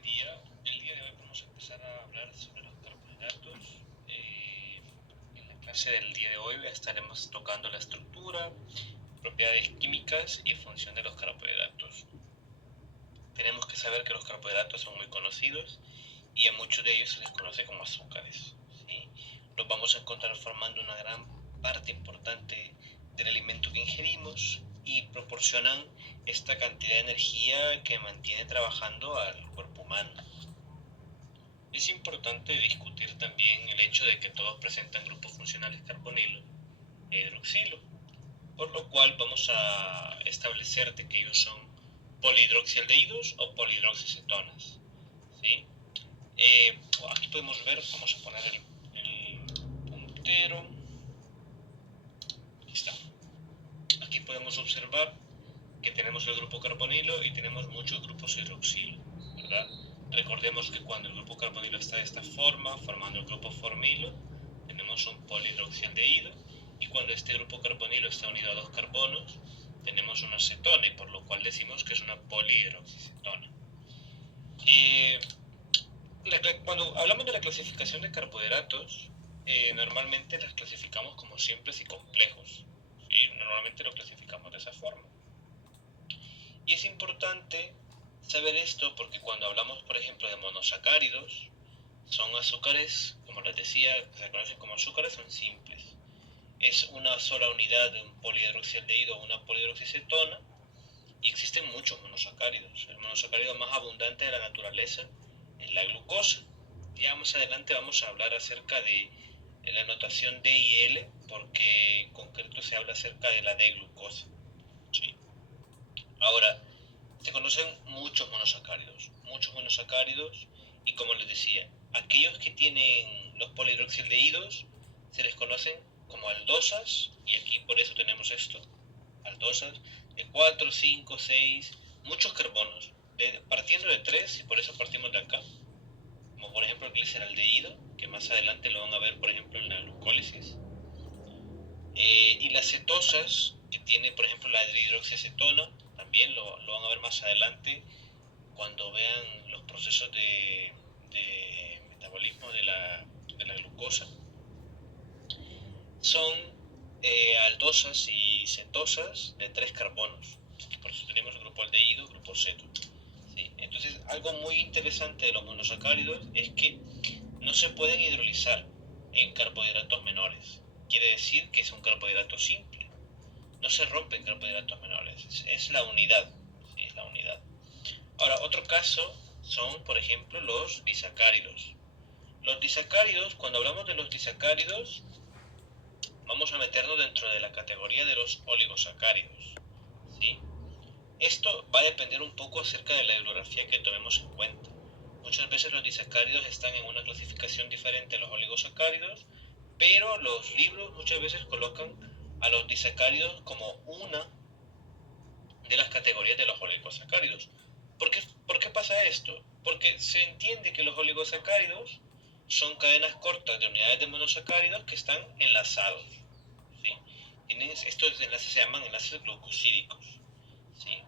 día. El día de hoy vamos a empezar a hablar sobre los carbohidratos. En la clase del día de hoy estaremos tocando la estructura, propiedades químicas y función de los carbohidratos. Tenemos que saber que los carbohidratos son muy conocidos y a muchos de ellos se les conoce como azúcares, ¿sí? Los vamos a encontrar formando una gran parte importante del alimento que ingerimos y proporcionan esta cantidad de energía que mantiene trabajando al cuerpo humano. Es importante discutir también el hecho de que todos presentan grupos funcionales carbonilo e hidroxilo, por lo cual vamos a establecer de que ellos son polihidroxialdehídos o polihidroxicetonas, ¿sí? Aquí podemos ver, vamos a poner el puntero, aquí está. Aquí podemos observar que tenemos el grupo carbonilo y tenemos muchos grupos hidroxilo, ¿verdad? Recordemos que cuando el grupo carbonilo está de esta forma, formando el grupo formilo, tenemos un polihidroxialdehído, y cuando este grupo carbonilo está unido a dos carbonos, tenemos una cetona, y por lo cual decimos que es una polihidroxicetona. Cuando hablamos de la clasificación de carbohidratos, normalmente las clasificamos como simples y complejos, ¿sí? Normalmente lo clasificamos de esa forma. Y es importante saber esto porque cuando hablamos, por ejemplo, de monosacáridos, son azúcares, como les decía, que se conocen como azúcares, son simples. Es una sola unidad de un polihidroxialdehído o una polihidroxicetona, y existen muchos monosacáridos. El monosacárido más abundante de la naturaleza es la glucosa. Ya más adelante vamos a hablar acerca de la notación D y L, porque en concreto se habla acerca de la D-glucosa, ¿sí? Ahora, se conocen muchos monosacáridos, y como les decía, aquellos que tienen los polihidroxialdehídos se les conocen como aldosas, y aquí por eso tenemos esto, aldosas de 4, 5, 6, muchos carbonos, partiendo de 3, y por eso partimos de acá, como por ejemplo el gliceraldehído, que más adelante lo van a ver por ejemplo en la glucólisis, y las cetosas, que tiene por ejemplo la dihidroxiacetona, también lo van a ver más adelante cuando vean los procesos de metabolismo de la glucosa. Son aldosas y cetosas de 3 carbonos, por eso tenemos el grupo aldehído, grupo ceto, ¿sí? Entonces, algo muy interesante de los monosacáridos es que no se pueden hidrolizar en carbohidratos menores. Quiere decir que es un carbohidrato simple, no se rompe en carbohidratos menores, es la unidad, ¿sí? Es la unidad. Ahora, otro caso son, por ejemplo, los disacáridos. Los disacáridos, cuando hablamos de los disacáridos, vamos a meternos dentro de la categoría de los oligosacáridos, ¿sí? Esto va a depender un poco acerca de la bibliografía que tomemos en cuenta. Muchas veces los disacáridos están en una clasificación diferente a los oligosacáridos, pero los libros muchas veces colocan a los disacáridos como una de las categorías de los oligosacáridos. ¿Por qué pasa esto? Porque se entiende que los oligosacáridos son cadenas cortas de unidades de monosacáridos que están enlazados, ¿sí? Estos enlaces se llaman enlaces glucosídicos, ¿sí?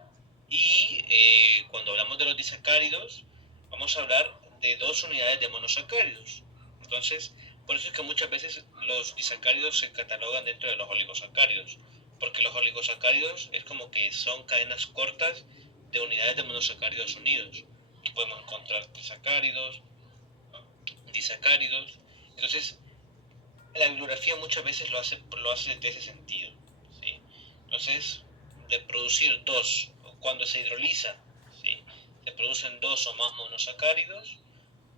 Y cuando hablamos de los disacáridos, vamos a hablar de dos unidades de monosacáridos. Entonces, por eso es que muchas veces los disacáridos se catalogan dentro de los oligosacáridos, porque los oligosacáridos es como que son cadenas cortas de unidades de monosacáridos unidos. Aquí podemos encontrar trisacáridos, disacáridos. Entonces, la bibliografía muchas veces lo hace desde ese sentido, ¿sí? Entonces, de producir dos, cuando se hidroliza, ¿sí?, se producen dos o más monosacáridos,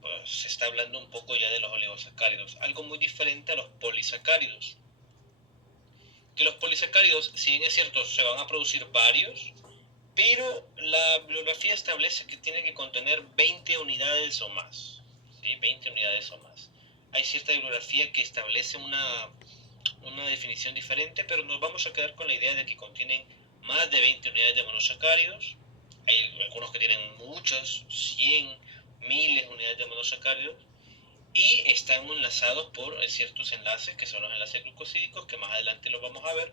pues se está hablando un poco ya de los oligosacáridos, algo muy diferente a los polisacáridos. Que los polisacáridos, si bien es cierto, se van a producir varios, pero la bibliografía establece que tiene que contener 20 unidades o más, ¿sí? 20 unidades o más. Hay cierta bibliografía que establece una definición diferente, pero nos vamos a quedar con la idea de que contienen más de 20 unidades de monosacáridos. Hay algunos que tienen muchas, 100, miles de unidades de monosacáridos, y están enlazados por ciertos enlaces, que son los enlaces glucosídicos, que más adelante los vamos a ver.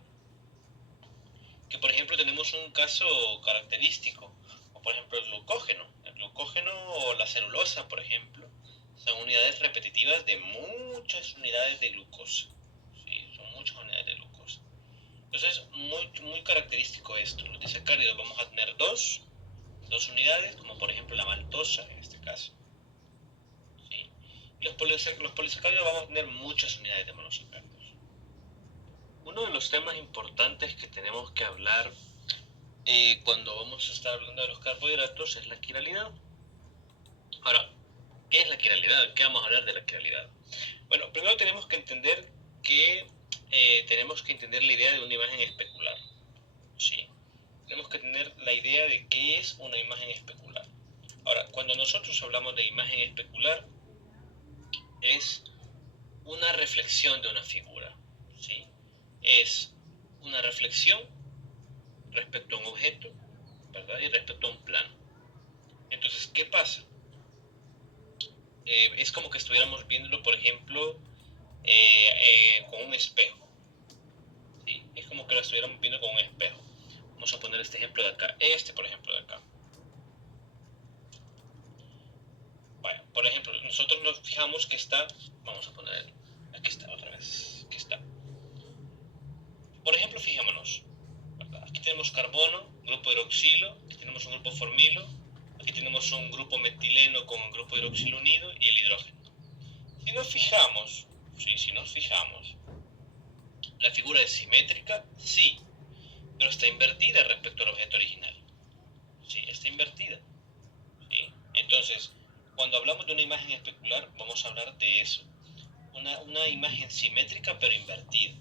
Que por ejemplo tenemos un caso característico, o por ejemplo el glucógeno. El glucógeno o la celulosa, por ejemplo, son unidades repetitivas de muchas unidades de glucosa. ¿Sí? Son muchas unidades de glucosa. Entonces, muy característico esto. Los disacáridos vamos a tener dos unidades, como por ejemplo la maltosa en este caso. ¿Sí? Y los polisacáridos vamos a tener muchas unidades de monosacáridos. Uno de los temas importantes que tenemos que hablar cuando vamos a estar hablando de los carbohidratos es la quiralidad. Ahora, ¿qué es la quiralidad? ¿Qué vamos a hablar de la quiralidad? Bueno, primero tenemos que entender la idea de una imagen especular. ¿Sí? Tenemos que tener la idea de qué es una imagen especular. Ahora, cuando nosotros hablamos de imagen especular, es una reflexión de una figura. ¿Sí? Es una reflexión respecto a un objeto, ¿verdad? Y respecto a un plano. Entonces, ¿qué pasa? Es como que estuviéramos viéndolo, por ejemplo, con un espejo. ¿Sí? Es como que lo estuviéramos viendo con un espejo. Vamos a poner este ejemplo de acá. Por ejemplo, de acá. Bueno, por ejemplo, nosotros nos fijamos que está... Vamos a poner... Aquí está, otra vez. Aquí está. Por ejemplo, fijémonos. ¿Verdad? Aquí tenemos carbono, grupo hidroxilo. Aquí tenemos un grupo formilo. Aquí tenemos un grupo metileno con un grupo hidroxilo unido y el hidrógeno. Si nos fijamos, ¿la figura es simétrica? Sí, pero está invertida respecto al objeto original. Sí, está invertida. ¿Sí? Entonces, cuando hablamos de una imagen especular, vamos a hablar de eso. Una imagen simétrica pero invertida.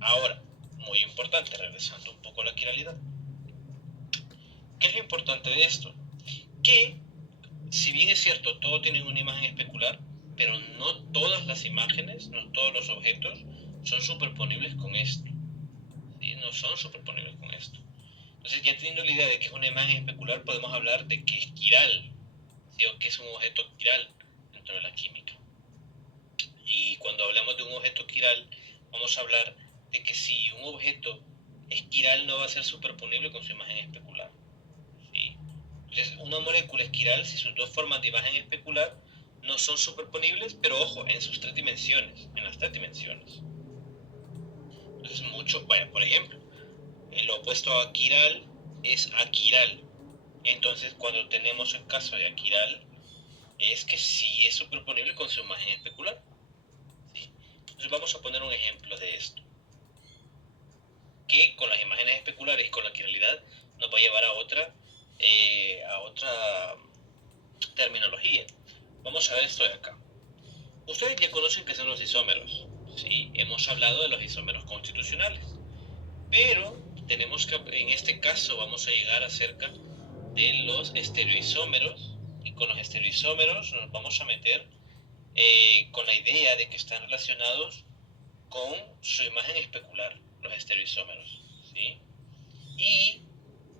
Ahora, muy importante, regresando un poco a la quiralidad. ¿Qué es lo importante de esto? Que, si bien es cierto, todo tiene una imagen especular, pero no todas las imágenes, no todos los objetos son superponibles con esto. ¿Sí? No son superponibles con esto. Entonces, ya teniendo la idea de que es una imagen especular, podemos hablar de que es quiral, ¿sí? O que es un objeto quiral dentro de la química. Y cuando hablamos de un objeto quiral, vamos a hablar de que si un objeto es quiral, no va a ser superponible con su imagen especular. ¿Sí? Entonces, una molécula es quiral si sus dos formas de imagen especular no son superponibles, pero ojo, en sus tres dimensiones, en las tres dimensiones. Entonces, por ejemplo, lo opuesto a quiral es aquiral. Entonces, cuando tenemos el caso de aquiral, es que sí es superponible con su imagen especular. ¿Sí? Entonces, vamos a poner un ejemplo de esto, que con las imágenes especulares y con la quiralidad nos va a llevar a otra terminología. Vamos a ver esto de acá. Ustedes ya conocen qué son los isómeros. ¿Sí? Hemos hablado de los isómeros constitucionales. Pero en este caso vamos a llegar acerca de los estereoisómeros. Y con los estereoisómeros nos vamos a meter con la idea de que están relacionados con su imagen especular, los estereoisómeros. ¿Sí? Y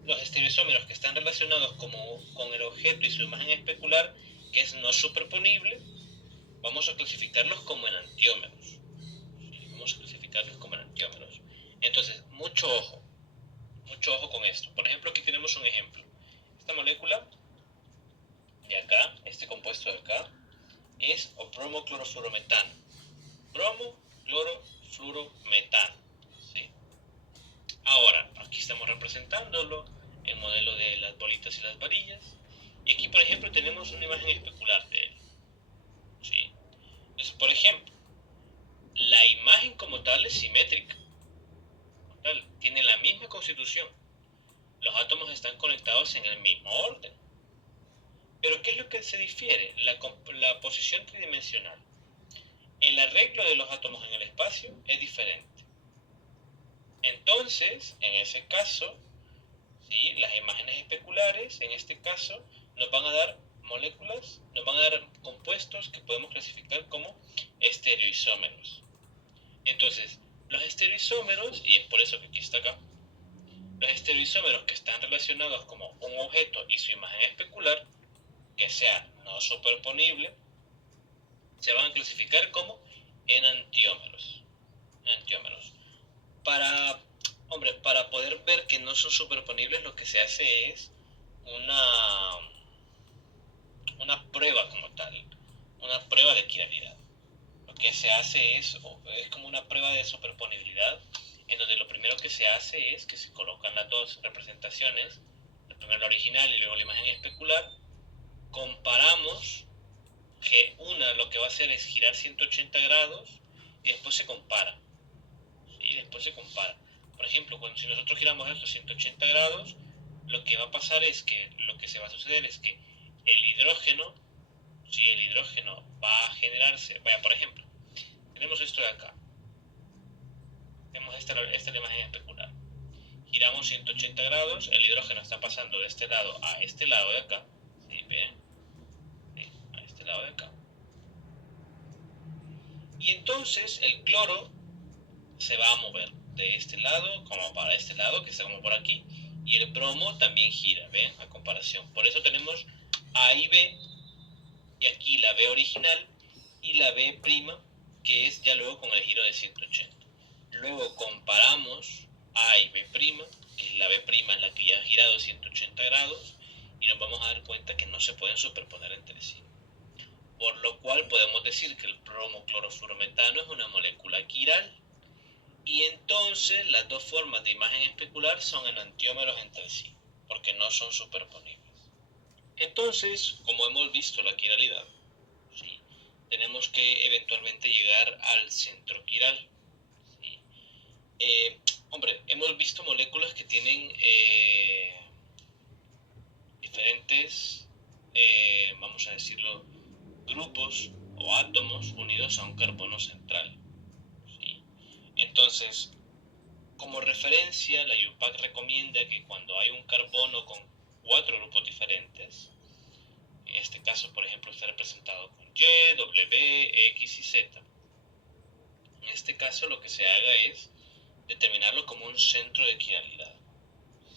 los estereoisómeros que están relacionados con el objeto y su imagen especular, que es no superponible, vamos a clasificarlos como enantiómeros. ¿Sí? Vamos a clasificarlos como enantiómeros. Entonces, mucho ojo con esto. Por ejemplo, aquí tenemos un ejemplo. Esta molécula de acá, este compuesto de acá, es bromoclorofluorometano. Bromoclorofluorometano. ¿Sí? Ahora, aquí estamos representándolo en modelo de las bolitas y las varillas. Y aquí, por ejemplo, tenemos una imagen especular de él. ¿Sí? Entonces, por ejemplo, la imagen como tal es simétrica. Tiene la misma constitución. Los átomos están conectados en el mismo orden. Pero ¿qué es lo que se difiere? La posición tridimensional. El arreglo de los átomos en el espacio es diferente. Entonces, en ese caso, ¿sí? Las imágenes especulares, en este caso, nos van a dar moléculas, nos van a dar compuestos que podemos clasificar como estereoisómeros. Entonces, los estereoisómeros, y es por eso que aquí está acá, los estereoisómeros que están relacionados como un objeto y su imagen especular, que sea no superponible, se van a clasificar como enantiómeros. Para poder ver que no son superponibles, lo que se hace es una una prueba como tal, una prueba de quiralidad. Lo que se hace es como una prueba de superponibilidad, en donde lo primero que se hace es que se colocan las dos representaciones, primero la original y luego la imagen especular, comparamos, que una lo que va a hacer es girar 180 grados y después se compara. Y después se compara. Por ejemplo, si nosotros giramos esto 180 grados, lo que va a pasar es que lo que se va a suceder es que el hidrógeno, si el hidrógeno va a generarse, vaya, por ejemplo, tenemos esto de acá, tenemos esta es la imagen especular, giramos 180 grados, el hidrógeno está pasando de este lado a este lado de acá, ¿sí? ¿Ven? ¿Sí? A este lado de acá. Y entonces el cloro se va a mover de este lado como para este lado, que está como por aquí, y el bromo también gira, ¿ven? A comparación. Por eso tenemos A y B, y aquí la B original y la B', que es ya luego con el giro de 180. Luego comparamos A y B', que es la B' en la que ya ha girado 180 grados, y nos vamos a dar cuenta que no se pueden superponer entre sí. Por lo cual podemos decir que el bromoclorofluorometano es una molécula quiral. Y entonces las dos formas de imagen especular son enantiómeros entre sí, porque no son superponibles. Entonces, como hemos visto la quiralidad, ¿sí? Tenemos que eventualmente llegar al centro quiral. ¿Sí? Hombre, hemos visto moléculas que tienen diferentes, vamos a decirlo, grupos o átomos unidos a un carbono central. ¿Sí? Entonces, como referencia, la IUPAC recomienda que cuando hay un carbono con 4 grupos diferentes, en este caso, por ejemplo, está representado con Y, W, X y Z, en este caso lo que se haga es determinarlo como un centro de quiralidad,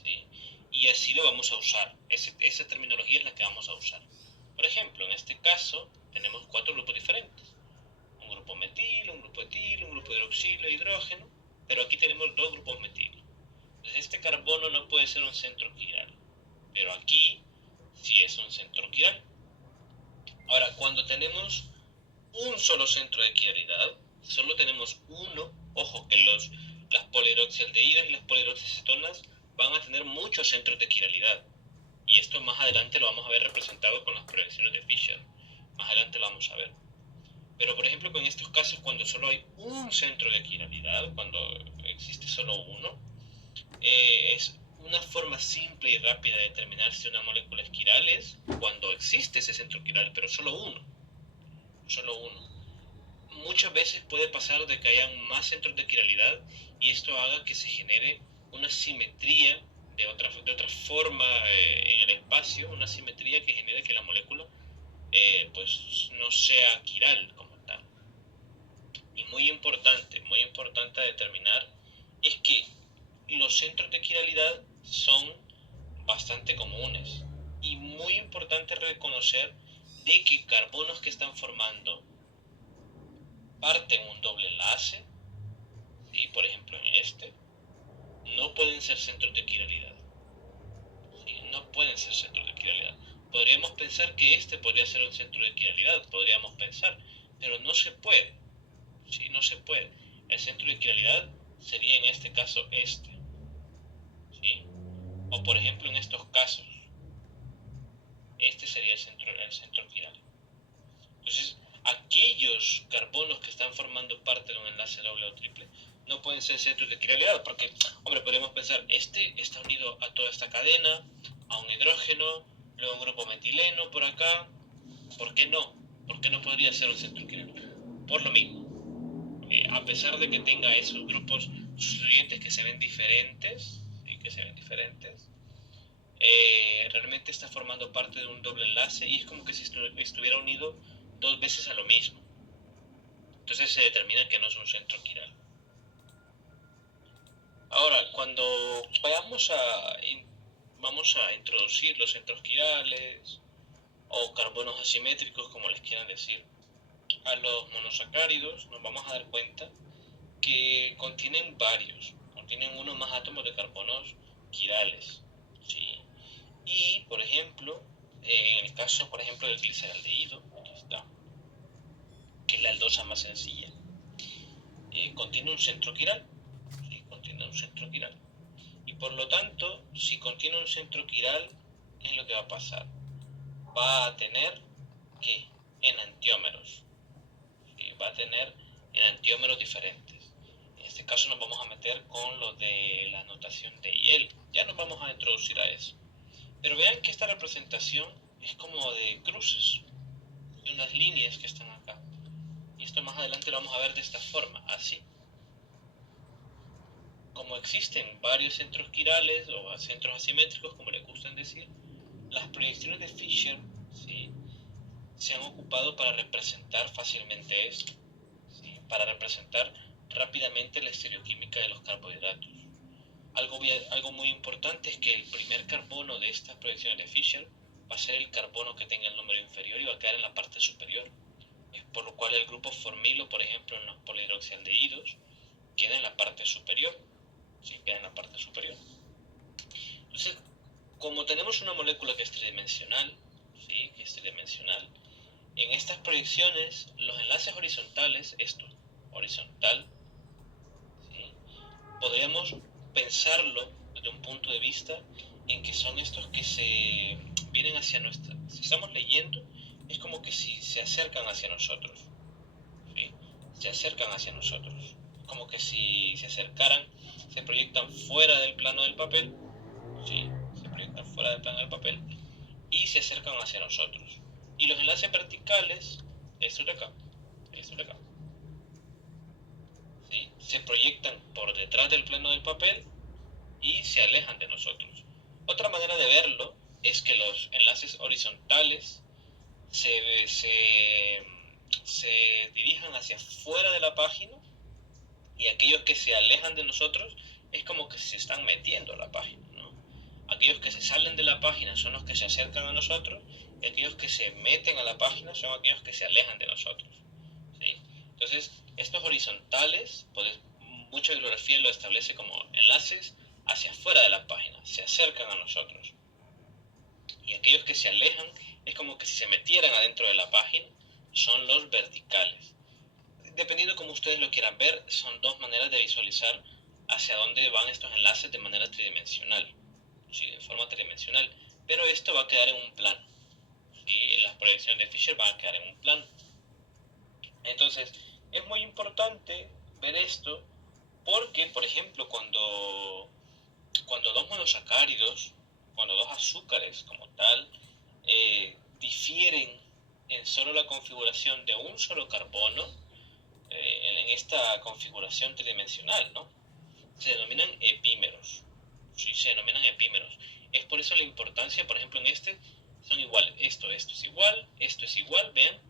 ¿sí? Y así lo vamos a usar, esa terminología es la que vamos a usar. Por ejemplo, en este caso tenemos 4 grupos diferentes, un grupo metil, un grupo etil, un grupo hidroxilo e hidrógeno, pero aquí tenemos 2 grupos metil. Entonces este carbono no puede ser un centro quiral, pero aquí sí es un centro quiral. Ahora, cuando tenemos un solo centro de quiralidad, solo tenemos uno, ojo que las polihidroxialdehídos y las polihidroxicetonas van a tener muchos centros de quiralidad, y esto más adelante lo vamos a ver representado con las proyecciones de Fischer, más adelante lo vamos a ver. Pero por ejemplo, con estos casos, cuando solo hay un centro de quiralidad, cuando existe solo uno, es una forma simple y rápida de determinar si una molécula es quiral es cuando existe ese centro quiral, pero solo uno. Solo uno. Muchas veces puede pasar de que haya más centros de quiralidad y esto haga que se genere una simetría de otra forma en el espacio, una simetría que genere que la molécula pues no sea quiral como tal. Y muy importante a determinar es que los centros de quiralidad son bastante comunes y muy importante reconocer de que carbonos que están formando parten un doble enlace, y por ejemplo en este, no pueden ser centros de quiralidad. ¿Sí? No pueden ser centros de quiralidad. Podríamos pensar que este podría ser un centro de quiralidad, podríamos pensar, pero no se puede. ¿Sí? No se puede. El centro de quiralidad sería en este caso este. ¿Sí? O por ejemplo en estos casos, este sería el centro quiral. Entonces, aquellos carbonos que están formando parte de un enlace doble o triple no pueden ser centros de quiralidad, porque, hombre, podemos pensar, este está unido a toda esta cadena, a un hidrógeno, luego un grupo metileno por acá, ¿por qué no? ¿Por qué no podría ser un centro quiral? Por lo mismo, a pesar de que tenga esos grupos sustituyentes que se ven diferentes, ¿sí? Que se ven diferentes, realmente está formando parte de un doble enlace y es como que si estuviera unido 2 veces a lo mismo. Entonces se determina que no es un centro quiral. Ahora, cuando vamos a introducir los centros quirales o carbonos asimétricos, como les quieran decir, a los monosacáridos, nos vamos a dar cuenta que contienen uno o más átomos de carbonos quirales, ¿sí? Y, por ejemplo, en el caso, por ejemplo, del gliceraldehído, aquí está, que es la aldosa más sencilla, contiene un centro quiral, ¿sí? Contiene un centro quiral. Y por lo tanto, si contiene un centro quiral, ¿qué es lo que va a pasar? Va a tener, ¿qué? Enantiómeros. ¿Sí? Va a tener enantiómeros diferentes. En este caso nos vamos a meter con lo de la notación de IEL. Ya nos vamos a introducir a eso. Pero vean que esta representación es como de cruces, de unas líneas que están acá. Y esto más adelante lo vamos a ver de esta forma, así. Como existen varios centros quirales o centros asimétricos, como le gustan decir, las proyecciones de Fisher, ¿sí?, se han ocupado para representar fácilmente esto, ¿sí?, para representar rápidamente la estereoquímica de los carbohidratos. Algo muy importante es que el primer carbono de estas proyecciones de Fisher va a ser el carbono que tenga el número inferior y va a quedar en la parte superior. Es por lo cual el grupo formilo, por ejemplo, en los polihidroxialdehídos, queda en la parte superior. ¿Sí? Queda en la parte superior. Entonces, como tenemos una molécula que es tridimensional, ¿sí?, que es tridimensional, en estas proyecciones, los enlaces horizontales, esto, horizontal, ¿sí?, podríamos pensarlo desde un punto de vista en que son estos que se vienen hacia nuestra... Si estamos leyendo, es como que si se acercan hacia nosotros, ¿sí?, se acercan hacia nosotros. Como que si se acercaran, se proyectan fuera del plano del papel, ¿sí?, se proyectan fuera del plano del papel y se acercan hacia nosotros. Y los enlaces verticales, estos de acá, ¿sí?, se proyectan por detrás del plano del papel y se alejan de nosotros. Otra manera de verlo es que los enlaces horizontales se dirijan hacia fuera de la página, y aquellos que se alejan de nosotros es como que se están metiendo a la página, ¿no? Aquellos que se salen de la página son los que se acercan a nosotros, y aquellos que se meten a la página son aquellos que se alejan de nosotros, ¿sí? Entonces, estos horizontales, pues, mucha bibliografía lo establece como enlaces hacia afuera de la página, se acercan a nosotros. Y aquellos que se alejan es como que si se metieran adentro de la página, son los verticales. Dependiendo como ustedes lo quieran ver, son dos maneras de visualizar hacia dónde van estos enlaces de manera tridimensional, ¿sí?, de forma tridimensional. Pero esto va a quedar en un plano, ¿sí? Las proyecciones de Fisher van a quedar en un plano. Entonces, es muy importante ver esto porque, por ejemplo, cuando dos monosacáridos, cuando dos azúcares como tal, difieren en solo la configuración de un solo carbono, en esta configuración tridimensional, ¿no?, se denominan epímeros. Sí, se denominan epímeros. Es por eso la importancia, por ejemplo, en este son iguales. Esto es igual, vean.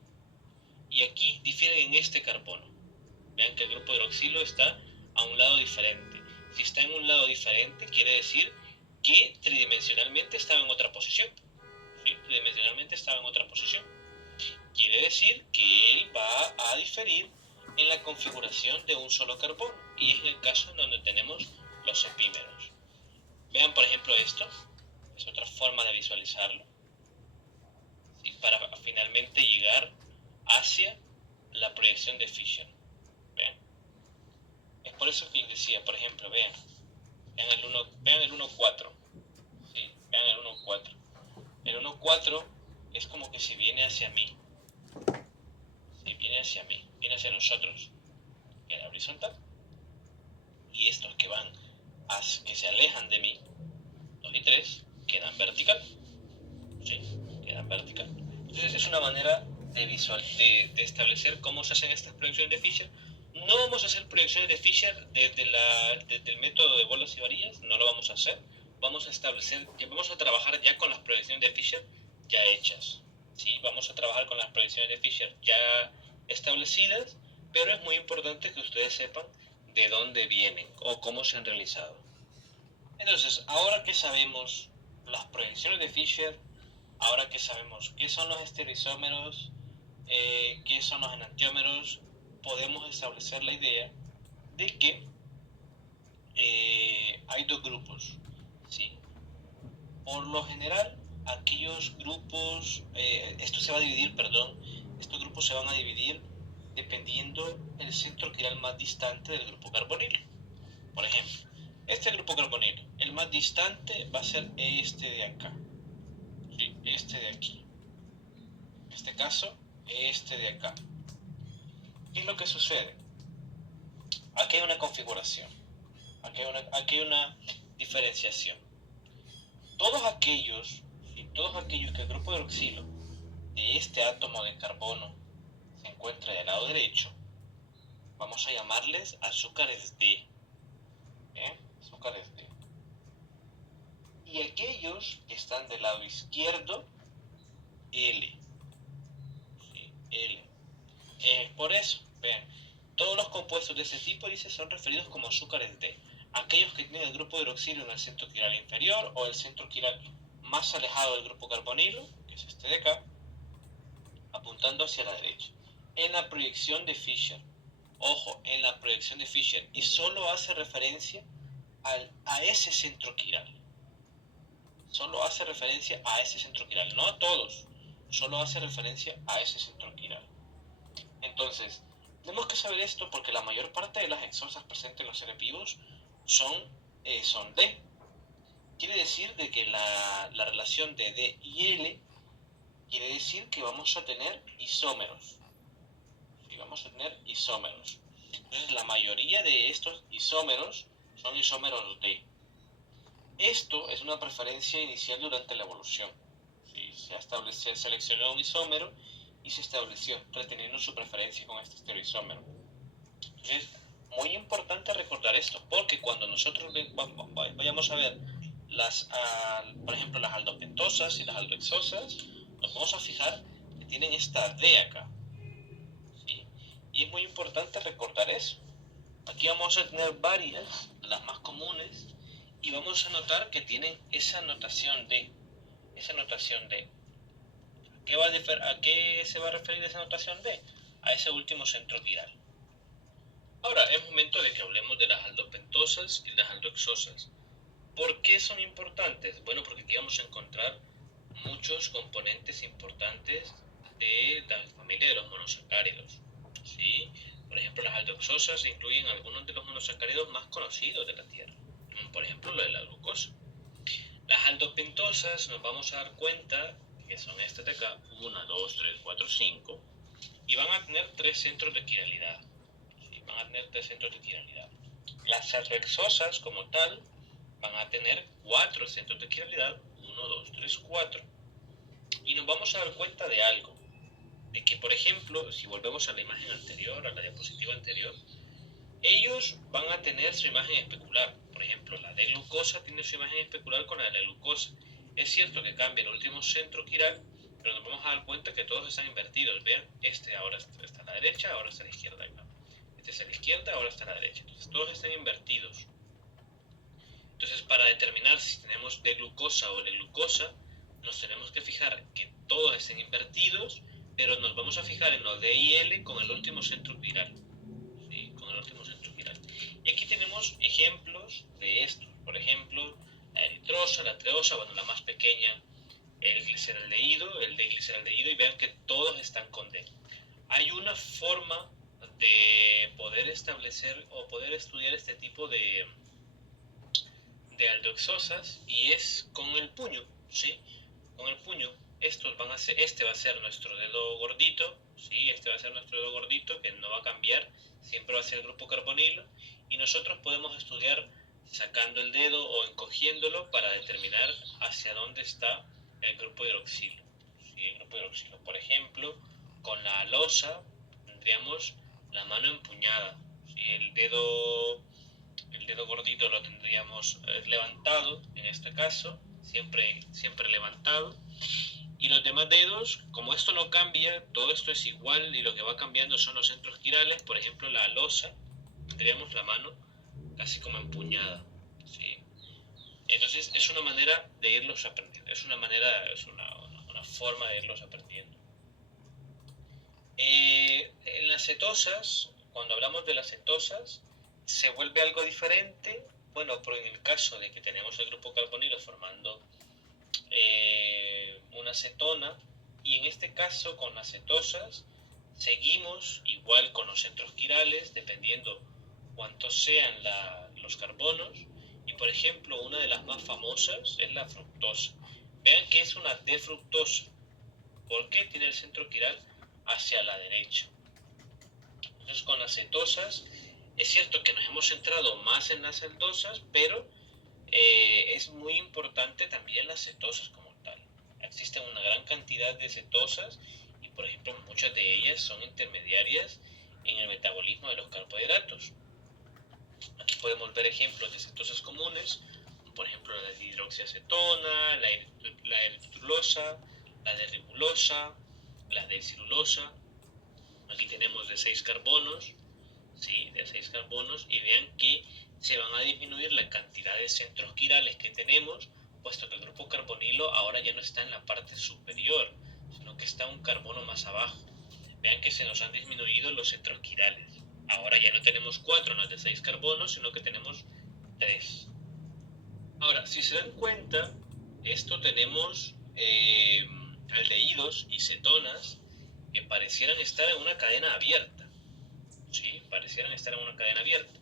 Y aquí difieren en este carbono. Vean que el grupo hidroxilo está a un lado diferente. Si está en un lado diferente, quiere decir que tridimensionalmente estaba en otra posición. ¿Sí? Tridimensionalmente estaba en otra posición. Quiere decir que él va a diferir en la configuración de un solo carbono, y es el caso en donde tenemos los epímeros. Vean, por ejemplo, esto es otra forma de visualizarlo, ¿sí?, para finalmente llegar hacia la proyección de Fisher. Vean, es por eso que les decía, por ejemplo, vean el 1,4, ¿sí? Vean el 1,4. El 1,4 es como que si viene hacia mí, ¿sí?, viene hacia nosotros, en la horizontal, y estos que se alejan de mí, 2 y 3, quedan vertical, ¿sí?, quedan vertical. Entonces es una manera de establecer cómo se hacen estas proyecciones de Fisher. No vamos a hacer proyecciones de Fisher desde el método de bolas y varillas, no lo vamos a hacer. Vamos a trabajar ya con las proyecciones de Fisher ya hechas, ¿sí? Vamos a trabajar con las proyecciones de Fisher ya establecidas, pero es muy importante que ustedes sepan de dónde vienen o cómo se han realizado. Entonces, ahora que sabemos las proyecciones de Fisher, ahora que sabemos qué son los estereoisómeros, qué son los enantiómeros, podemos establecer la idea de que hay dos grupos, ¿sí? Por lo general, aquellos grupos, estos grupos se van a dividir dependiendo el centro quiral más distante del grupo carbonilo. Por ejemplo, este grupo carbonilo, el más distante va a ser este de acá, ¿sí? Este de aquí. En este caso, este de acá. ¿Qué es lo que sucede? Aquí hay una configuración, aquí hay una diferenciación. Todos aquellos que el grupo hidroxilo de este átomo de carbono se encuentra del lado derecho, vamos a llamarles azúcares D. Azúcares D. Y aquellos que están del lado izquierdo, L. ¿Sí? L. Por eso, vean, todos los compuestos de ese tipo son referidos como azúcares D. Aquellos que tienen el grupo hidroxilo en el centro quiral inferior o el centro quiral más alejado del grupo carbonilo, que es este de acá, apuntando hacia la derecha. En la proyección de Fischer, ojo, en la proyección de Fischer, y solo hace referencia a ese centro quiral. Solo hace referencia a ese centro quiral, no a todos, solo hace referencia a ese centro quiral. Entonces, tenemos que saber esto porque la mayor parte de las exosas presentes en los seres vivos son D. Quiere decir de que la relación de D y L quiere decir que vamos a tener isómeros. ¿Sí? Vamos a tener isómeros. Entonces, la mayoría de estos isómeros son isómeros D. Esto es una preferencia inicial durante la evolución. ¿Sí? Se seleccionó un isómero y se estableció, reteniendo su preferencia con este estereoisómero. Entonces, muy importante recordar esto, porque cuando nosotros vayamos a ver por ejemplo, las aldopentosas y las aldohexosas, nos vamos a fijar que tienen esta D acá. ¿Sí? Y es muy importante recordar eso. Aquí vamos a tener varias, las más comunes, y vamos a notar que tienen esa notación D. ¿A qué se va a referir esa notación D? A ese último centro quiral. Ahora es momento de que hablemos de las aldopentosas y las aldohexosas. ¿Por qué son importantes? Bueno, porque aquí vamos a encontrar muchos componentes importantes de la familia de los monosacáridos. ¿Sí? Por ejemplo, las aldohexosas incluyen algunos de los monosacáridos más conocidos de la Tierra, por ejemplo, lo de la glucosa. Las aldopentosas nos vamos a dar cuenta que son estas de acá, 1, 2, 3, 4, 5, y van a tener 3 centros de quiralidad. ¿Sí? Van a tener 3 centros de quiralidad. Las aldohexosas, como tal, van a tener 4 centros de quiralidad, 1, 2, 3, 4. Y nos vamos a dar cuenta de algo, de que, por ejemplo, si volvemos a la imagen anterior, a la diapositiva anterior, ellos van a tener su imagen especular. Por ejemplo, la de glucosa tiene su imagen especular con la de la glucosa. Es cierto que cambia el último centro quiral, pero nos vamos a dar cuenta que todos están invertidos. Vean, este ahora está a la derecha, ahora está a la izquierda. Este es a la izquierda, ahora está a la derecha. Entonces todos están invertidos. Entonces, para determinar si tenemos de glucosa o de glucosa, nos tenemos que fijar que todos estén invertidos, pero nos vamos a fijar en los D y L con el último centro quiral. ¿Sí? Con el último centro quiral. Y aquí tenemos ejemplos de estos. Por ejemplo, la eritrosa, la treosa, bueno, la más pequeña, el gliceraldehído, el D-gliceraldehído, y vean que todos están con D. Hay una forma de poder establecer o poder estudiar este tipo de aldohexosas, y es con el puño, ¿sí? Con el puño. Este va a ser nuestro dedo gordito, ¿sí? Este va a ser nuestro dedo gordito, que no va a cambiar, siempre va a ser el grupo carbonilo, y nosotros podemos estudiar sacando el dedo o encogiéndolo para determinar hacia dónde está el grupo hidroxilo. ¿Sí? El grupo hidroxilo. Por ejemplo, con la alosa tendríamos la mano empuñada, ¿sí? El dedo gordito lo tendríamos levantado, en este caso, siempre levantado. Y los demás dedos, como esto no cambia, todo esto es igual y lo que va cambiando son los centros quirales. Por ejemplo, la alosa, tendríamos la mano casi como empuñada. ¿Sí? Entonces es una manera de irlos aprendiendo, es una forma de irlos aprendiendo. En las cetosas, cuando hablamos de las cetosas, se vuelve algo diferente. Bueno, pero en el caso de que tenemos el grupo carbonilo formando una cetona, y en este caso con las cetosas seguimos igual con los centros quirales, dependiendo cuántos sean los carbonos, y por ejemplo una de las más famosas es la fructosa. Vean que es una D-fructosa, porque tiene el centro quiral hacia la derecha. Entonces con las cetosas es cierto que nos hemos centrado más en las aldosas, pero es muy importante también las cetosas como tal. Existen una gran cantidad de cetosas y por ejemplo muchas de ellas son intermediarias en el metabolismo de los carbohidratos. Aquí podemos ver ejemplos de cetosas comunes, por ejemplo la de hidroxiacetona, la eritrulosa, la de ribulosa, la de cirulosa. Aquí tenemos de 6 carbonos, ¿sí? De 6 carbonos, y vean que se van a disminuir la cantidad de centros quirales que tenemos, puesto que el grupo carbonilo ahora ya no está en la parte superior, sino que está un carbono más abajo. Vean que se nos han disminuido los centros quirales. Ahora ya no tenemos 4, no es de 6 carbonos, sino que tenemos 3. Ahora, si se dan cuenta, esto tenemos aldehídos y cetonas que parecieran estar en una cadena abierta. ¿Sí? Parecieran estar en una cadena abierta.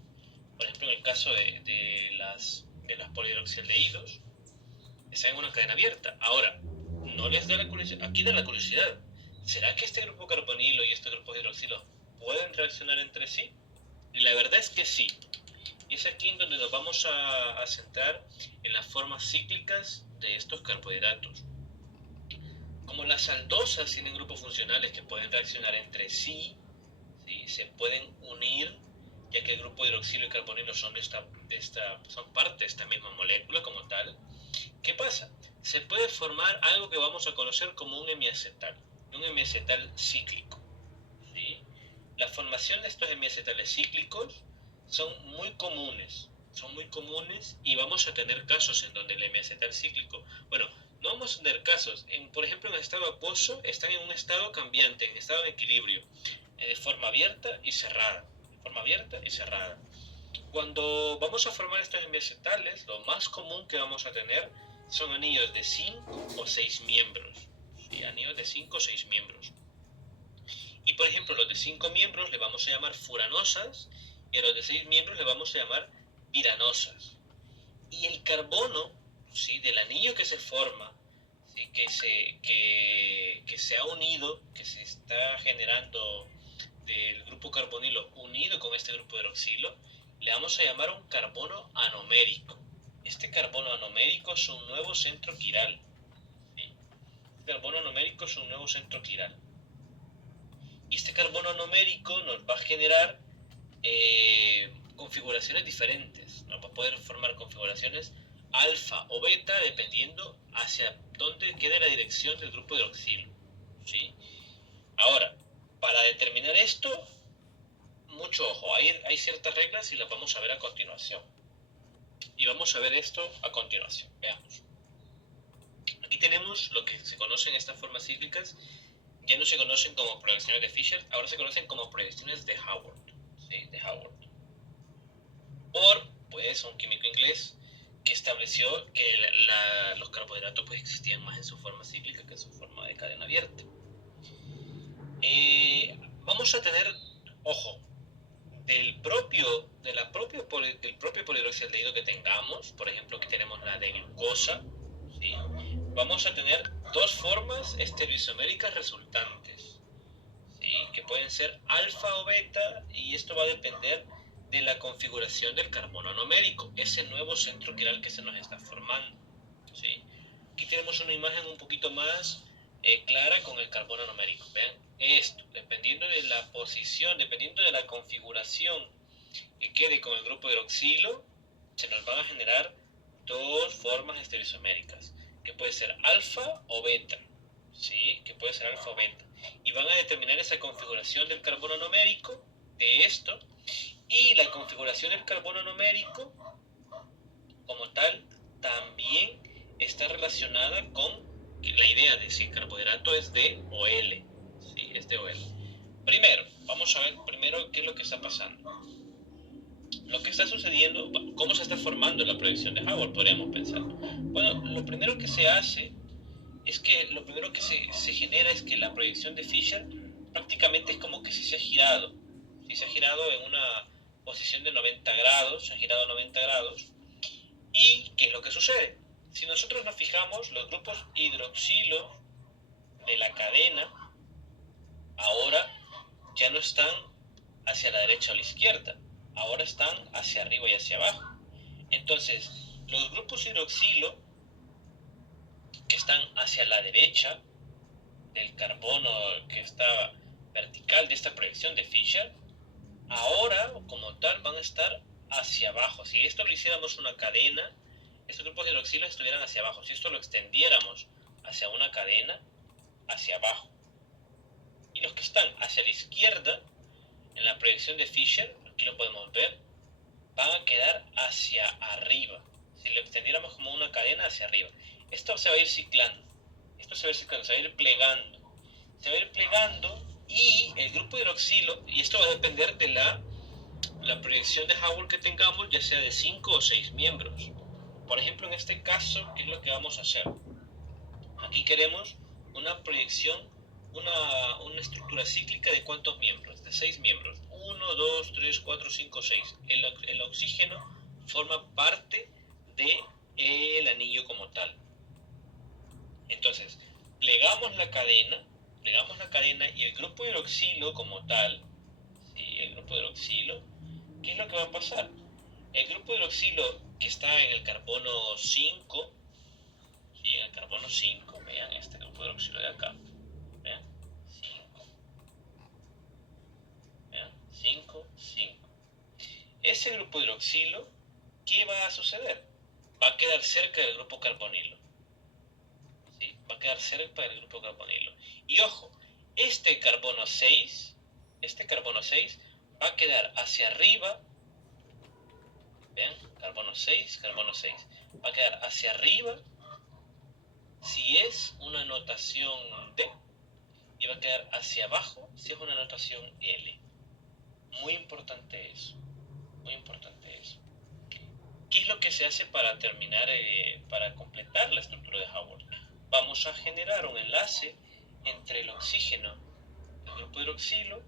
Por ejemplo, en el caso de las polihidroxialdehídos, están en una cadena abierta. Ahora, no les da la curiosidad, aquí da la curiosidad. ¿Será que este grupo carbonilo y este grupo hidroxilo pueden reaccionar entre sí? Y la verdad es que sí. Y es aquí en donde nos vamos a centrar en las formas cíclicas de estos carbohidratos. Como las aldosas tienen grupos funcionales que pueden reaccionar entre sí, ¿sí? Se pueden unir, ya que el grupo hidroxilo y carbonilo son parte de esta misma molécula como tal. ¿Qué pasa? Se puede formar algo que vamos a conocer como un hemiacetal cíclico. ¿Sí? La formación de estos hemiacetales cíclicos son muy comunes y vamos a tener casos en donde el hemiacetal cíclico, bueno, no vamos a tener casos, por ejemplo en el estado acuoso están en un estado cambiante, en estado de equilibrio, de forma abierta y cerrada, Cuando vamos a formar estos hemiacetales, lo más común que vamos a tener son anillos de 5 o 6 miembros, ¿sí? Anillos de 5 o 6 miembros. Y por ejemplo, los de 5 miembros le vamos a llamar furanosas y a los de 6 miembros le vamos a llamar piranosas. Y el carbono, ¿sí? Del anillo que se forma, ¿sí? que se ha unido, que se está generando del grupo carbonilo unido con este grupo hidroxilo, le vamos a llamar un carbono anomérico. Este carbono anomérico es un nuevo centro quiral. ¿Sí? Este carbono anomérico es un nuevo centro quiral. Y este carbono anomérico nos va a generar configuraciones diferentes. Nos va a poder formar configuraciones alfa o beta dependiendo hacia dónde quede la dirección del grupo hidroxilo. ¿Sí? Ahora, para determinar esto, mucho ojo, hay ciertas reglas y las vamos a ver a continuación. Y vamos a ver esto a continuación. Veamos. Aquí tenemos lo que se conocen estas formas cíclicas. Ya no se conocen como proyecciones de Fischer, ahora se conocen como proyecciones de Howard. ¿Sí? De Howard. Por, pues, un químico inglés que estableció que los carbohidratos pues, existían más en su forma cíclica que en su forma de cadena abierta. Vamos a tener, ojo, del propio polihidroxialdehído que tengamos, por ejemplo, que tenemos la de glucosa, ¿sí? Vamos a tener dos formas estereoisoméricas resultantes, ¿sí? Que pueden ser alfa o beta, y esto va a depender de la configuración del carbono anomérico, ese nuevo centro quiral que se nos está formando, ¿sí? Aquí tenemos una imagen un poquito más clara con el carbono anomérico. Vean esto, dependiendo de la posición, dependiendo de la configuración que quede con el grupo hidroxilo, se nos van a generar dos formas estereoisoméricas, que puede ser alfa o beta, ¿sí? Que puede ser alfa o beta, y van a determinar esa configuración del carbono anomérico de esto, y la configuración del carbono anomérico como tal también está relacionada con la idea de si el carbohidrato es D o L. Sí, es D o L. Primero, vamos a ver primero qué es lo que está pasando. Lo que está sucediendo, cómo se está formando la proyección de Howard, podríamos pensar. Bueno, lo primero que se hace es que lo primero que se genera es que la proyección de Fisher prácticamente es como que si se ha girado. Si se ha girado en una posición de 90 grados, se ha girado 90 grados. ¿Y qué es lo que sucede? Si nosotros nos fijamos, los grupos hidroxilo de la cadena ahora ya no están hacia la derecha o la izquierda, ahora están hacia arriba y hacia abajo. Entonces, los grupos hidroxilo que están hacia la derecha del carbono que está vertical de esta proyección de Fisher, ahora como tal van a estar hacia abajo. Si esto lo hiciéramos una cadena, estos grupos de hidroxilo estuvieran hacia abajo. Si esto lo extendiéramos hacia una cadena, hacia abajo. Y los que están hacia la izquierda, en la proyección de Fisher, aquí lo podemos ver, van a quedar hacia arriba. Si lo extendiéramos como una cadena, hacia arriba. Esto se va a ir ciclando. Esto se va a ir ciclando, se va a ir plegando. Se va a ir plegando y el grupo hidroxilo, y esto va a depender de la proyección de Haworth que tengamos, ya sea de 5 o 6 miembros. Por ejemplo, en este caso, ¿qué es lo que vamos a hacer? Aquí queremos una proyección, una estructura cíclica de ¿cuántos miembros? De 6 miembros. 1, 2, 3, 4, 5, 6. El oxígeno forma parte del anillo como tal. Entonces, plegamos la cadena y el grupo hidroxilo como tal, ¿sí? El grupo hidroxilo, ¿qué es lo que va a pasar? El grupo hidroxilo que está en el carbono 5, ¿sí? En el carbono 5, vean este grupo hidroxilo de acá, vean, 5, vean, 5, 5. Ese grupo hidroxilo, ¿qué va a suceder? Va a quedar cerca del grupo carbonilo. ¿Sí? Va a quedar cerca del grupo carbonilo. Y ojo, este carbono 6 va a quedar hacia arriba. Vean, carbono 6, va a quedar hacia arriba si es una notación D y va a quedar hacia abajo si es una notación L. Muy importante eso, muy importante eso. ¿Qué es lo que se hace para terminar, para completar la estructura de Haworth? Vamos a generar un enlace entre el oxígeno, el grupo hidroxilo,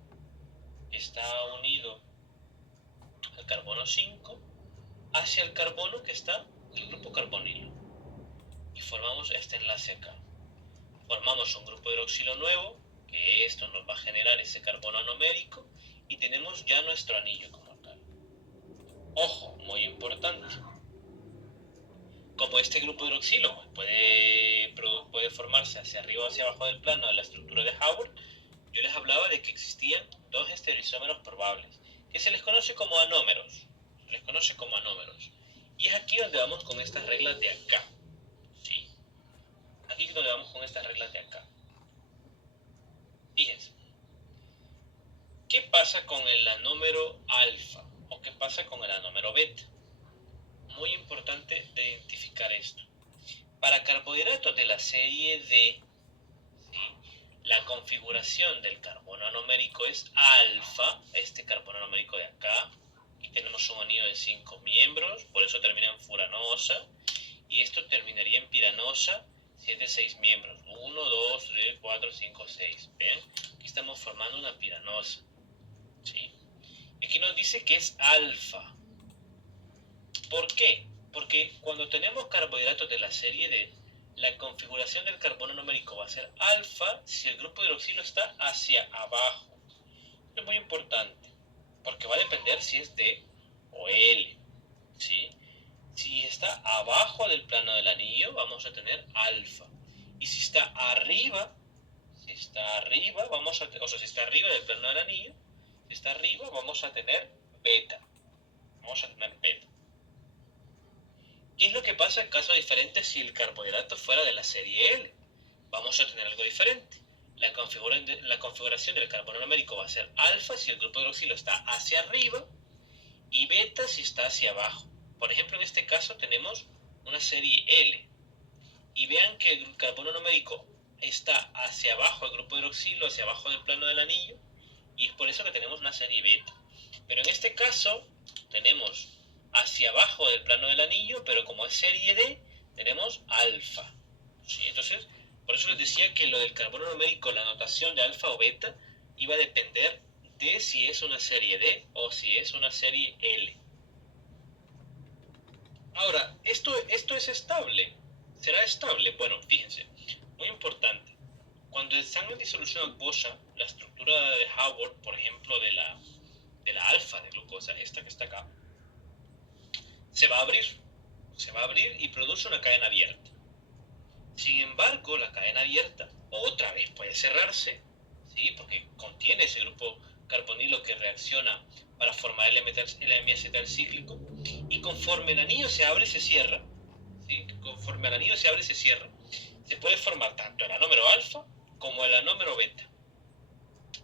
que está unido al carbono 5, hacia el carbono que está en el grupo carbonilo. Y formamos este enlace acá. Formamos un grupo hidroxilo nuevo, que esto nos va a generar ese carbono anomérico, y tenemos ya nuestro anillo como tal. Ojo, muy importante. Como este grupo hidroxilo puede formarse hacia arriba o hacia abajo del plano de la estructura de Haworth, yo les hablaba de que existían dos estereoisómeros probables, que se les conoce como anómeros. Y es aquí donde vamos con estas reglas de acá. ¿Sí? Aquí es donde vamos con estas reglas de acá. Fíjense. ¿Qué pasa con el anómero alfa? ¿O qué pasa con el anómero beta? Muy importante de identificar esto. Para carbohidratos de la serie D, ¿sí? La configuración del carbono anomérico es alfa, este carbono anomérico de acá. Aquí tenemos un anillo de 5 miembros, por eso termina en furanosa. Y esto terminaría en piranosa si es de 6 miembros. 1, 2, 3, 4, 5, 6. ¿Ven? Aquí estamos formando una piranosa. ¿Sí? Aquí nos dice que es alfa. ¿Por qué? Porque cuando tenemos carbohidratos de la serie D, la configuración del carbono numérico va a ser alfa si el grupo hidroxilo está hacia abajo. Esto es muy importante, porque va a depender si es D o L. ¿Sí? Si está abajo del plano del anillo, vamos a tener alfa. Y si está arriba, vamos a o sea, si está arriba del plano del anillo, si está arriba, vamos a tener beta. ¿Qué es lo que pasa en caso diferente si el carbohidrato fuera de la serie L? Vamos a tener algo diferente. La configuración del carbono numérico va a ser alfa si el grupo hidroxilo está hacia arriba y beta si está hacia abajo. Por ejemplo, en este caso tenemos una serie L. Y vean que el carbono numérico está hacia abajo, el grupo hidroxilo hacia abajo del plano del anillo, y es por eso que tenemos una serie beta. Pero en este caso tenemos hacia abajo del plano del anillo, pero como es serie D, tenemos alfa. ¿Sí? Entonces, Por eso les decía que lo del carbono numérico, la notación de alfa o beta, iba a depender de si es una serie D o si es una serie L. Ahora, ¿esto es estable? ¿Será estable? Bueno, fíjense, muy importante. Cuando están en disolución acuosa, la estructura de Howard, por ejemplo, de la alfa de glucosa, esta que está acá, se va a abrir. Se va a abrir y produce una cadena abierta. Sin embargo, la cadena abierta otra vez puede cerrarse, ¿sí? Porque contiene ese grupo carbonilo que reacciona para formar el hemiacetal cíclico, y conforme el anillo se abre y se cierra, ¿sí? Conforme el anillo se abre y se cierra, se puede formar tanto el anómero alfa como el anómero beta.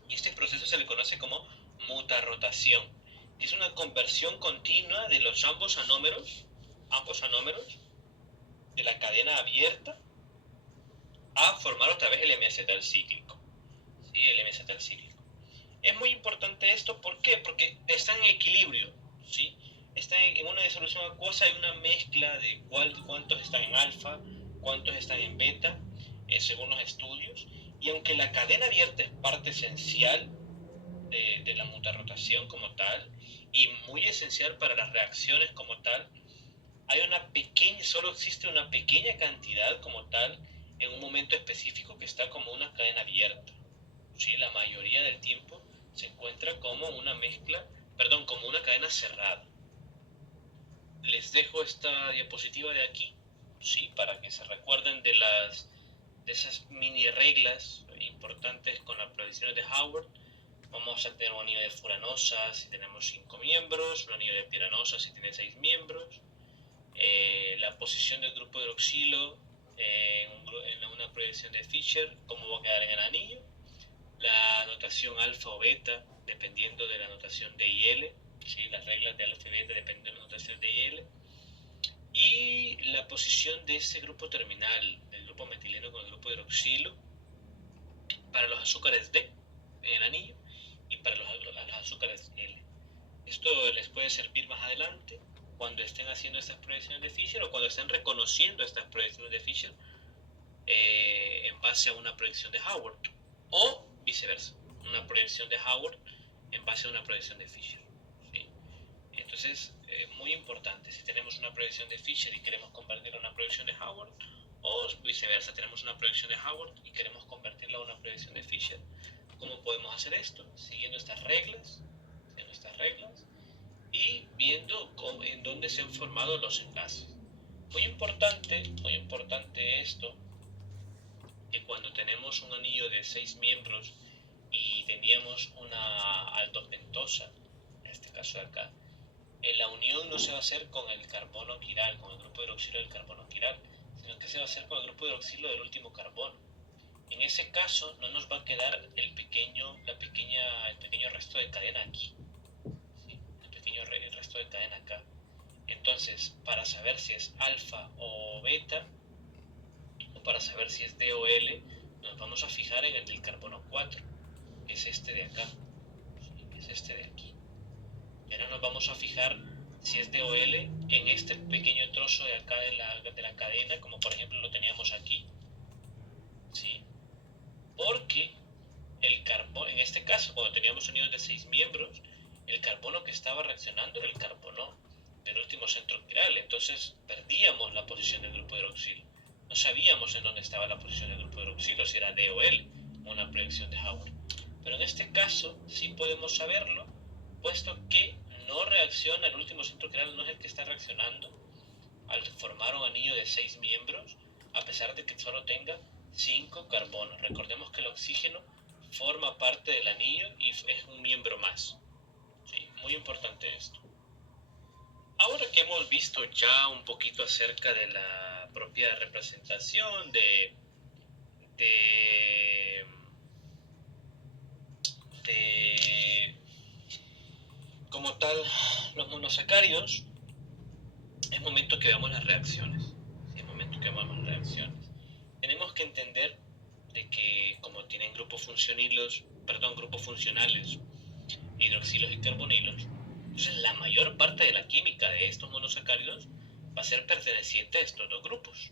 Y este proceso se le conoce como mutarrotación, que es una conversión continua de los ambos anómeros de la cadena abierta a formar otra vez el hemiacetal cíclico. ¿Sí? El hemiacetal cíclico. Es muy importante esto, ¿por qué? Porque está en equilibrio, ¿sí? Está en una disolución acuosa, hay una mezcla de cuántos están en alfa, cuántos están en beta, según los estudios, y aunque la cadena abierta es parte esencial de la mutarrotación como tal, y muy esencial para las reacciones como tal, solo existe una pequeña cantidad como tal en un momento específico que está como una cadena abierta. ¿Sí? La mayoría del tiempo se encuentra como una como una cadena cerrada. Les dejo esta diapositiva de aquí, ¿sí? Para que se recuerden de esas mini reglas importantes con las predicciones de Howard. Vamos a tener un anillo de furanosa si tenemos 5 miembros, un anillo de piranosa si tiene 6 miembros, la posición del grupo hidroxilo en una proyección de Fischer, cómo va a quedar en el anillo, la notación alfa o beta dependiendo de la notación D y L, ¿sí? Las reglas de alfa y beta dependen de la notación D y L, y la posición de ese grupo terminal, del grupo metileno con el grupo hidroxilo, para los azúcares D en el anillo y para los azúcares L. Esto les puede servir más adelante cuando estén haciendo estas proyecciones de Fischer o cuando estén reconociendo estas proyecciones de Fischer en base a una proyección de Howard, o viceversa, una proyección de Howard en base a una proyección de Fischer, ¿sí? Entonces, muy importante, si tenemos una proyección de Fischer y queremos convertirla a una proyección de Howard, o viceversa, tenemos una proyección de Howard y queremos convertirla a una proyección de Fischer, ¿cómo podemos hacer esto? Siguiendo estas reglas y viendo en dónde se han formado los enlaces. Muy importante esto, que cuando tenemos un anillo de 6 miembros y teníamos una aldopentosa, en este caso de acá, la unión no se va a hacer con el carbono quiral, con el grupo hidroxilo del carbono quiral, sino que se va a hacer con el grupo hidroxilo del último carbono. En ese caso no nos va a quedar el pequeño resto de cadena aquí, ¿sí? El pequeño resto de cadena acá. Entonces, para saber si es alfa o beta, o para saber si es D o L, nos vamos a fijar en el del carbono 4, que es este de acá, ¿sí? Que es este de aquí. Y ahora nos vamos a fijar si es D o L en este pequeño trozo de acá de la cadena, como por ejemplo lo teníamos aquí, ¿sí? Porque en este caso, cuando teníamos unidos de 6 miembros, el carbono que estaba reaccionando era el carbono del último centro quiral, entonces perdíamos la posición del grupo hidroxilo. No sabíamos en dónde estaba la posición del grupo hidroxilo, si era D o L, una proyección de Howard. Pero en este caso sí podemos saberlo, puesto que no reacciona, el último centro quiral no es el que está reaccionando al formar un anillo de 6 miembros, a pesar de que solo tenga 5 carbonos. Recordemos que el oxígeno forma parte del anillo y es un miembro más. ¿Sí? Muy importante esto. Ahora que hemos visto ya un poquito acerca de la propia representación de como tal los monosacáridos, es momento que veamos las reacciones. ¿Sí? Es momento que veamos las reacciones. Tenemos que entender de que como tienen grupos funcionales, hidroxilos y carbonilos, entonces la mayor parte de la química de estos monosacáridos va a ser perteneciente a estos dos grupos.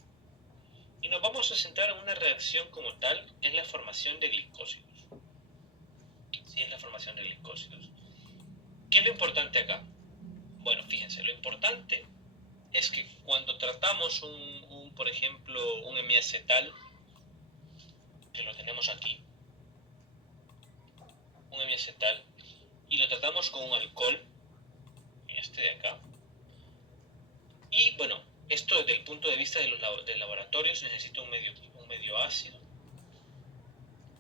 y nos vamos a centrar en una reacción como tal, que es la formación de glicósidos. Sí, es la formación de glicósidos. ¿Qué es lo importante acá? Bueno, fíjense, lo importante es que cuando tratamos por ejemplo, un hemiacetal, que lo tenemos aquí, un hemiacetal, y lo tratamos con un alcohol, este de acá, y bueno, esto desde el punto de vista del laboratorio se necesita un medio ácido.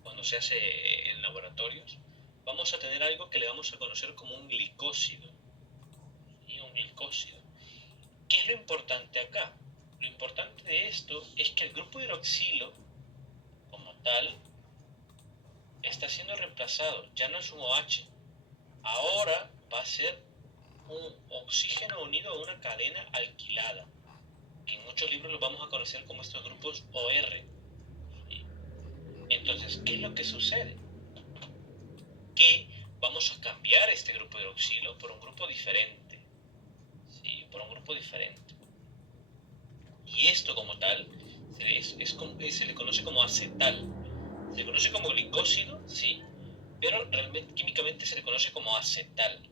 Cuando se hace en laboratorios, vamos a tener algo que le vamos a conocer como un glicósido. ¿Sí? Un glicósido. ¿Qué es lo importante acá? Lo importante de esto es que el grupo hidroxilo, como tal, está siendo reemplazado. Ya no es un OH. Ahora va a ser un oxígeno unido a una cadena alquilada, que en muchos libros los vamos a conocer como estos grupos OR. ¿Sí? Entonces, ¿qué es lo que sucede? Que vamos a cambiar este grupo hidroxilo por un grupo diferente. ¿Sí? Por un grupo diferente. Y esto como tal se le conoce como acetal. Se le conoce como glicósido, sí, pero realmente químicamente se le conoce como acetal.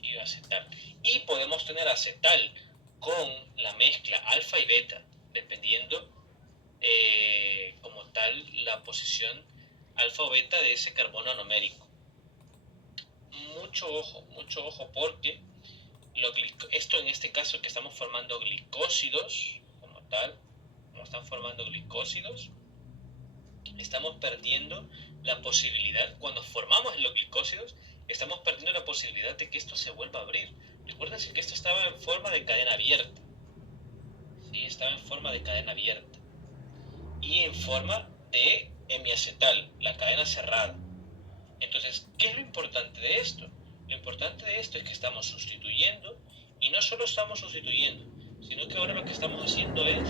¿Sí? Acetal. Y podemos tener acetal con la mezcla alfa y beta, dependiendo como tal la posición alfa o beta de ese carbono anomérico. Mucho ojo porque esto en este caso que estamos formando glicósidos, como tal, como están formando glicósidos, estamos perdiendo la posibilidad, cuando formamos los glicósidos, estamos perdiendo la posibilidad de que esto se vuelva a abrir. Recuerden que esto estaba en forma de cadena abierta. ¿Sí? Estaba en forma de cadena abierta. Y en forma de hemiacetal, la cadena cerrada. Entonces, ¿qué es lo importante de esto? Lo importante de esto es que estamos sustituyendo, y no solo estamos sustituyendo, sino que ahora lo que estamos haciendo es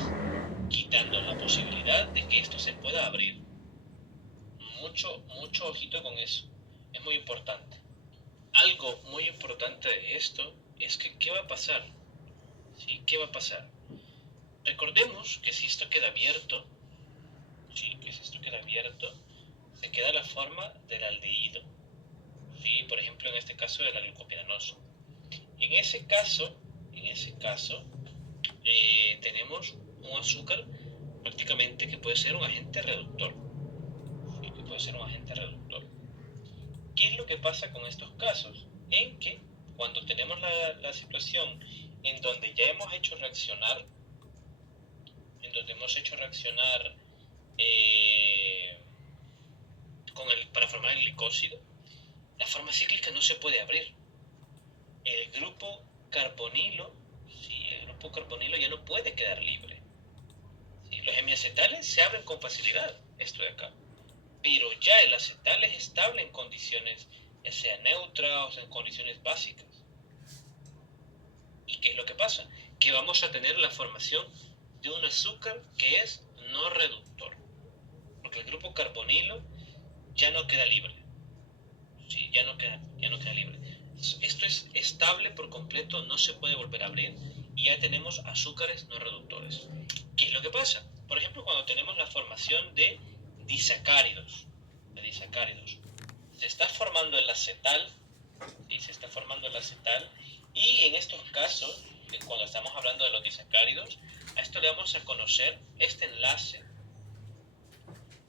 quitando la posibilidad de que esto se pueda abrir. Mucho ojito con eso. Es muy importante. Algo muy importante de esto es que ¿qué va a pasar? ¿Sí? ¿Qué va a pasar? Recordemos que si esto queda abierto, ¿sí? Que si esto queda abierto, se queda la forma del aldehído. ¿Sí? Por ejemplo, en este caso de la glucopiranosa. En ese caso, tenemos un azúcar prácticamente que puede ser un agente reductor. ¿Sí? Que puede ser un agente reductor. ¿Qué es lo que pasa con estos casos? En que cuando tenemos la situación en donde ya hemos hecho reaccionar, eh, para formar el glicósido, la forma cíclica no se puede abrir. El grupo carbonilo, ¿sí? El grupo carbonilo ya no puede quedar libre. ¿Sí? Los hemiacetales se abren con facilidad, esto de acá. Pero ya el acetal es estable en condiciones, ya sea neutras o en condiciones básicas. ¿Y qué es lo que pasa? Que vamos a tener la formación de un azúcar que es no reductor. Porque el grupo carbonilo ya no queda libre. ¿Sí? Ya no queda libre. Esto es estable por completo, no se puede volver a abrir y ya tenemos azúcares no reductores. ¿Qué es lo que pasa? Por ejemplo, cuando tenemos la formación de disacáridos, se está formando el acetal, ¿sí? Se está formando el acetal y en estos casos, cuando estamos hablando de los disacáridos, a esto le vamos a conocer este enlace,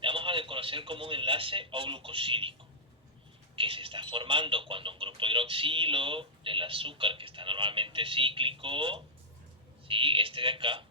le vamos a conocer como un enlace euglucosídico, que se está formando cuando un grupo hidroxilo del azúcar que está normalmente cíclico, ¿sí? Este de acá,